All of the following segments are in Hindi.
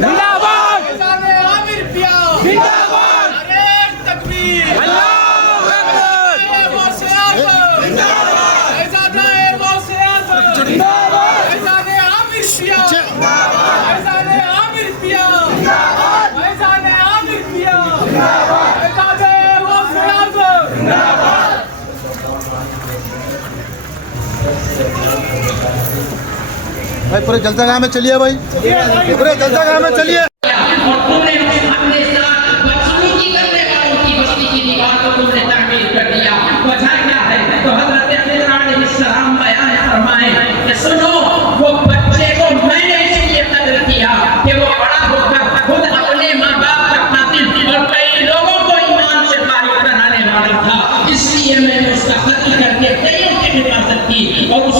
जिंदाबाद फैजाने आमिर पिया जिंदाबाद अरे तकबीर अल्लाहू अकबर गौसे आज़म जिंदाबाद फैजाने गौसे आज़म जिंदाबाद फैजाने आमिर पिया जिंदाबाद फैजाने आमिर पिया जिंदाबाद फैजाने आमिर पिया जिंदाबाद फैजाने गौसे आज़म जिंदाबाद। भाई पूरे जलसागाह में चलिए भाई, पूरे जलसागाह में चलिए। और तुमने अपने साथ बदसलूकी करने वालों की बस्ती की दीवार को तुमने तामीर कर दिया। वजह क्या है? तो हज़रत खिज़र अलैहिस्सलाम बयान फरमाए कि सुनो, वो बच्चे को मैंने इसलिए कत्ल किया कि वो बड़ा होकर खुद अपने माँ बाप का कातिल और कई लोगों को ईमान से फारिग कराने वाला था, इसलिए मैंने उसका कत्ल करके कईयों की हिफाजत की। और उस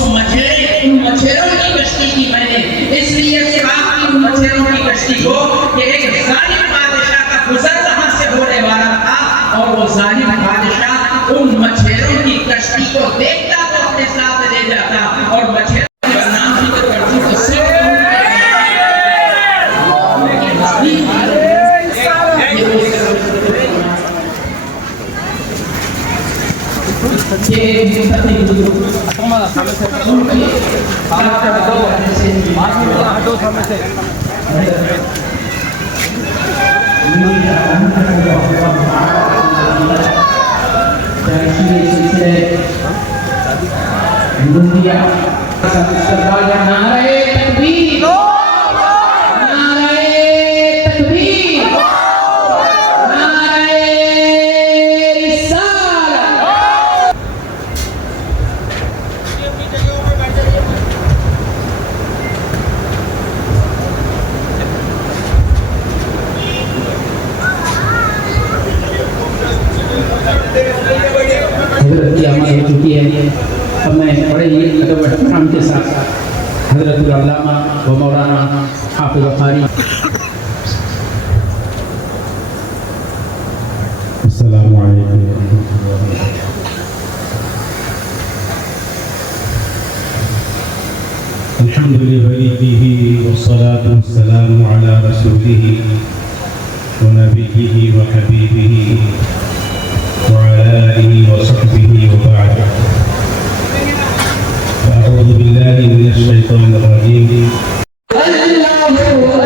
उन मछेरों की कश्ती की मैंने इसलिए सिराग की उन मछेरों की कश्ती को कि एक जालिम बादशाह का गुजर वहां से होने वाला था, और वो जालिम बादशाह उन मछेरों की कश्ती को देखता तो अपने साथ ले जाता और मछेरों का नाम जिक्र करती तो सब हटो सामने से। नारे तकबीर, नारे तकबीर, नारे रिसालत। हज़रत की आमद हो चुकी है। अब मैं बड़े ही अदब एहतराम के साथ हज़रत अल्लामा व मौलाना हाफिज़ क़ारी अस्सलामु अलैकुम व रहमतुल्लाहि। अल्हम्दुलिल्लाहि वस्सलातु वस्सलामु अला रसूलिहि व नबिय्यिहि व हबीबिहि व अला आलिहि व सहबिहि व बअद। अऊज़ु बिल्लाहि मिनश शैतानिर रजीम। अल्लाह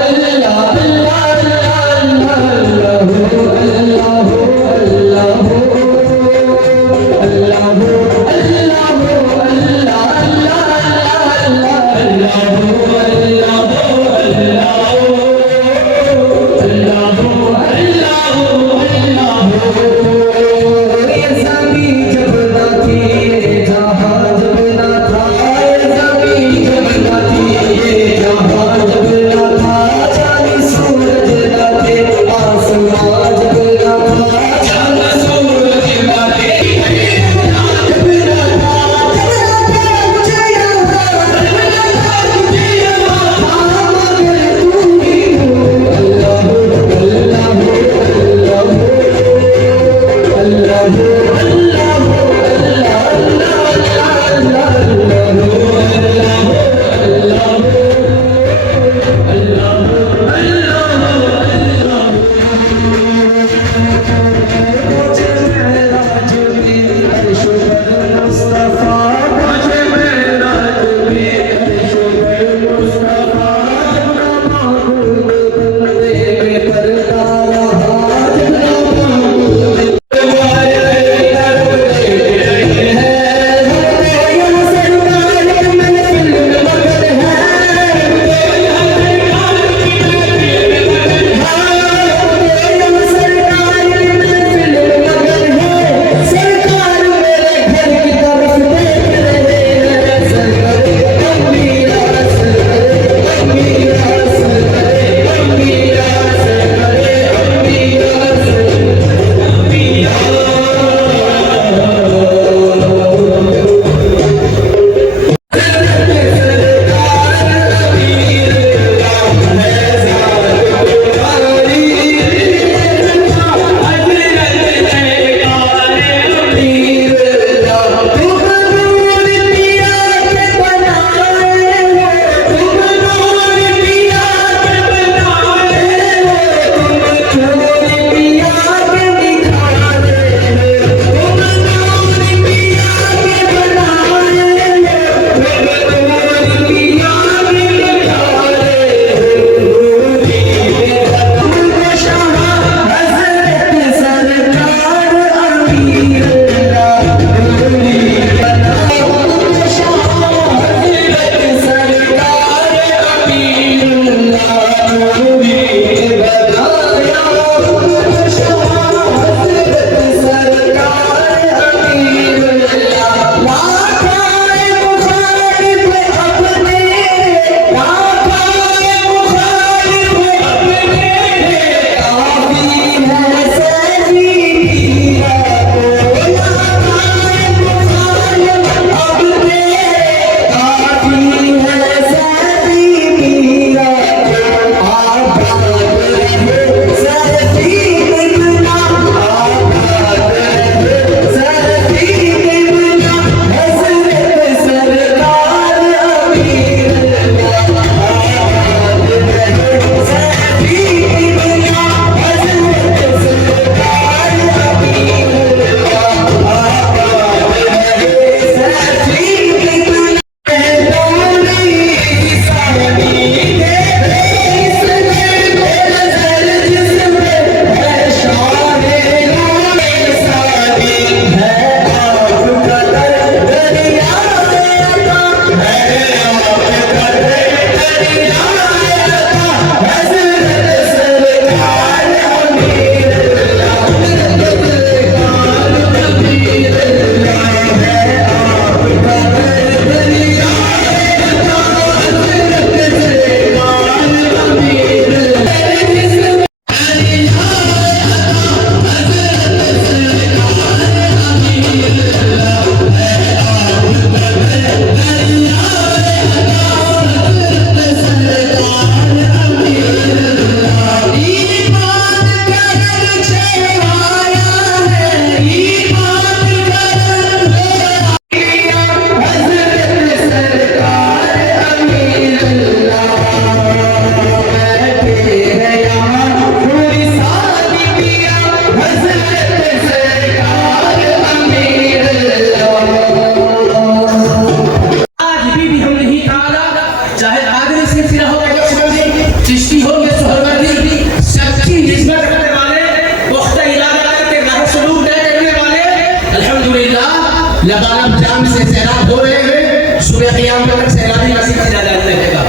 लगातार जाम से सैलाब हो रहे हैं, सुबह क़याम तक सैलाबी मसीह का जाता रहेगा।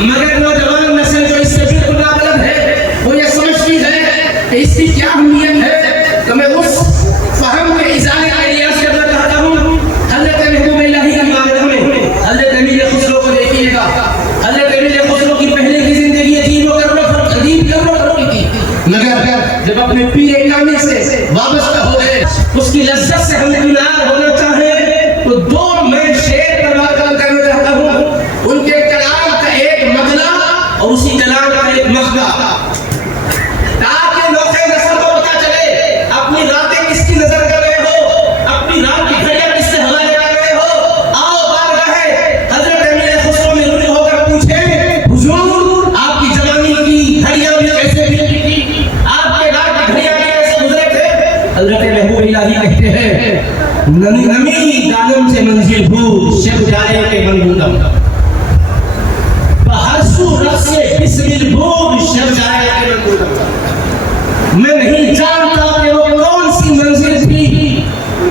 मगर नौजवान नस्ल जो इससे बिल्कुल नाबलद है, वो ये समझती है कि इसकी क्या अहमियत है। तो मैं उस फहम के इजाले का इलियास करना चाहता हूँ। हज़रत महबूब इलाही की बारगाह में हज़रत अमीर खुसरो को देखिएगा। हज़रत अमीर खुसरो की पहले की जिंदगी अजीब करोड़ों की थी, मगर जब अपने पीर कामिल से वाबस्ता हो गए, उसकी लज्जत से हम किनार होना चाहे तो दो मैं शेर तबादला करना चाहता हूँ। उनके कलाम का एक मगला और उसी कलाम का एक मगला, ताकि नौखे नस्ल को पता चले अपनी रातें किसकी नजर कर रहे हो, अपनी रात की घड़ियां किससे हवाले कर रहे हो। आओ बात रहे हजरत अमीर खुसरो में रुजू होकर पूछे, हुजूर आपकी जवानी की घड़ियां भी कैसे बीती थी, आपके रात की घड़ियां भी कैसे गुजरे थे। हजरत महबूब इलाही कहते हैं, नमी नमी दानम से मंजिल भूल शब जाए के मंगूदम, बहरसू रख से बिस्मिल भूल शब जाए के मंगूदम। मैं नहीं जानता कि वो कौन सी मंजिल थी,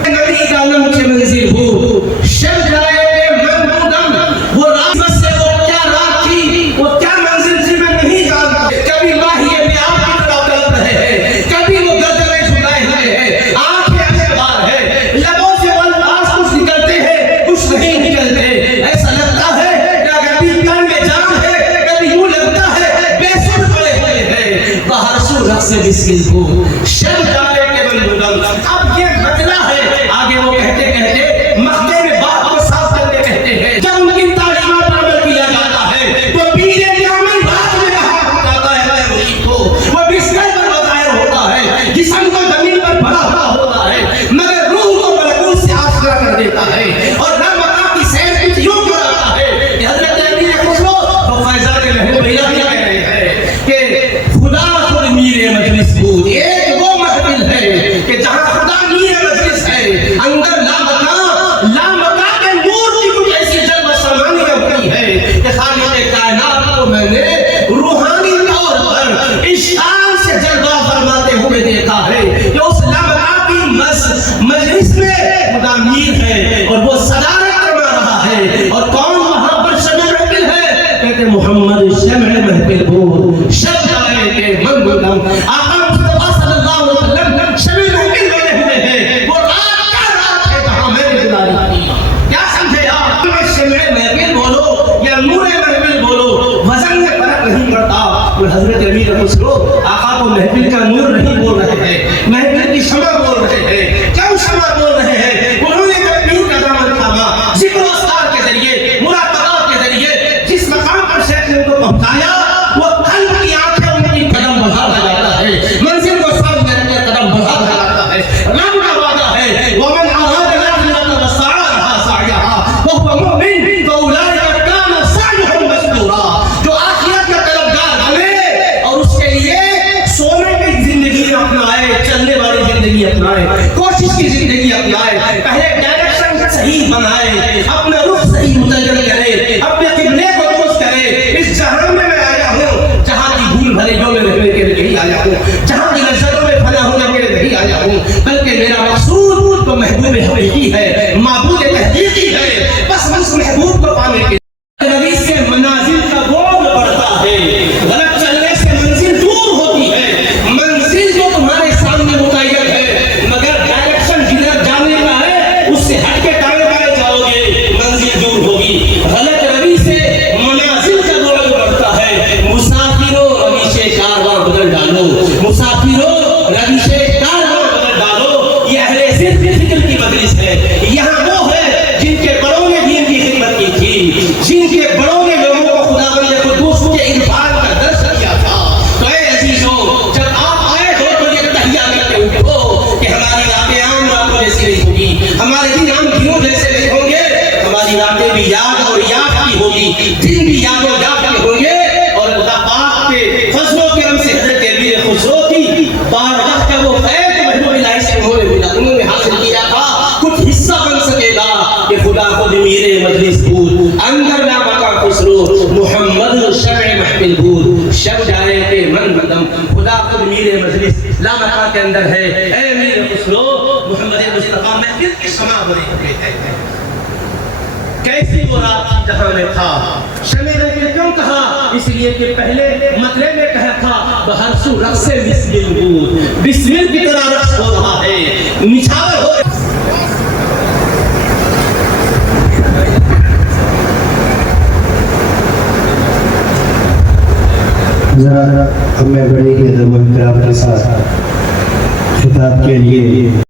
नमी दानम से मंजिल भूल शब जाए के मंगूदम। वो रात से वो क्या रात थी, वो क्या मंजिल थी, मैं नहीं जानता। कभी माहिए में आप की तरफ तड़प रहे हैं, कभी वो गर्दनें झुकाए हुए हैं, आंखें ऐसे बाहर है, लबों से अल्फाज कुछ निकलते हैं कुछ नहीं निकलते। ऐसा लगता है कि कभी कान में जाम है, कभी यूं लगता है बेसुध पड़े हुए हैं। बाहर सूरत से बिस्किल को शब जाए के मंगूदम। अब ये बदला है, आगे वो कहते कहते मक्के में बात को साफ करके कहते हैं, जब उनकी तालीमात पर अमल किया जाता है तो पीरे कामिल रात में कहा जाता है मुरीद को, वो बिस्तर पर बजाय होता है, जिस्म को जमीन पर भरा हुआ होता है, मगर रूह को मलकूत से आश्रा कर देता है। और नमका की सैर कुछ यूं कराता है कि हजरत अमीर खुसरो और फैजान महबूब इलाही कह रहे हैं कि खुदा खुद मीरे मजलिस बूद, एक वो महफिल है कि जहां खुदा मीरे मजलिस है, अंदर लामका के नूर की कुछ ऐसी जलवा समानियां हुई है कि खालिक कायनात को मैंने रूहानी तौर पर इशान से जलवा फरमाते हुए देखा है कि उस लामका की मजलिस में खुदा मीर है और वो सदारत करवा रहा है। और कौन वहां पर शब महफिल है, कहते मोहम्मद शब महफिल को शब जाए के मंगूदम। आका मुस्तफा सल्लल्लाहु अलैहि वसल्लम शब महफिल बने हुए हैं। वो रात का रात है जहां मैंने गुजारी की। क्या समझे आप, शब महफिल बोलो या नूर महफिल बोलो, वजन में फर्क नहीं पड़ता। और हजरत अमीर खुसरो आका को महफिल का नूर नहीं बोल रहे हैं, महफिल की शमा बोल रहे हैं। क्यों शमा बोल रहे हैं, उन्होंने तकबीर का दामन थामा, जिक्र अस्कार के जरिए, मुराक़बा के जरिए जिस मकाम पर शेख ने उनको पहुंचाया, वो कल्ब की आंखें उनकी कदम बढ़ाता जाता है, मंजिल को सामने रखकर कदम बढ़ाता जाता है। रब का वादा है, वमन अराद आखिरत व सअलहा सअयहा व हुवा मुमिन फउलाइका कान सअयुहुम मशकूरा। जो आखिरत का तलबगार बने और उसके लिए सोने की जिंदगी अपनाए, चलने वाली जिंदगी अपनाए, कोशिश की जिंदगी अपनाए, पहले डायरेक्शन सही बनाए, अपना रुख सही मुतय्यन करे, अपने किबले को दुरुस्त करे। इस जहां में मैं आया हूं जहां की भूल भलेयों में रहने के लिए नहीं आया हूं, जहां की लज्जतों में फना होने के लिए नहीं आया हूं, बल्कि मेरा मकसूद तो महबूब हकीकी है, माबूद तहकीकी है। बस उस महबूब को पाने के नबी से मनाजिल का बोझ बढ़ता है, गलत चलने से मंजिल दूर होती है। मंजिल तो तुम्हारे सामने मुतय्यन है, मगर डायरेक्शन जिधर जाने का है उससे हट के दाएं बाएं जाओगे, मंजिल दूर होगी। गलत रवि से मनाजिल का बोझ बढ़ता है। मुसाफिरों रवि से कारवां बदल डालो, मुसाफिरों रवि से कारवां बदल डालो। ये अहले ज़िक्र की मजलिस है। यहाँ वो है जिनके बड़ों ने दीन की खिदमत की थी, जिनके बड़ों ने लोगों को खुदा बंदे कुद्दूस के इरफान का दर्श दिया था। तो ऐ अजीजों, जब आप आए हो तो ये तहिया करके उठो कि हमारी रातें आम रातों जैसी नहीं होगी, हमारे दिन आम दिनों जैसे नहीं होंगे, हमारी रातें भी याद और याद की होगी, दिन भी याद और याद के होंगे। और अल्लाह पाक के फजलो करम से मोहम्मद शब महफिल बूद शब जाए के मन मदम खुदा खुद मीरे मजलिस लामका के अंदर है। ए मीर खुसरो मोहम्मद मुस्तफा महफिल की समा बड़ी है। कैसी वो रात थी जहां में था शमे ने क्यों कहा, इसलिए कि पहले मतले में कहा था बहरसू रक्स से बिस्मिल बूद बिस्मिल की तरह रक्स हो रहा है, निछावर हो। जरा अब मैं बड़े ही अदब और इकराम के साथ खिताब के लिए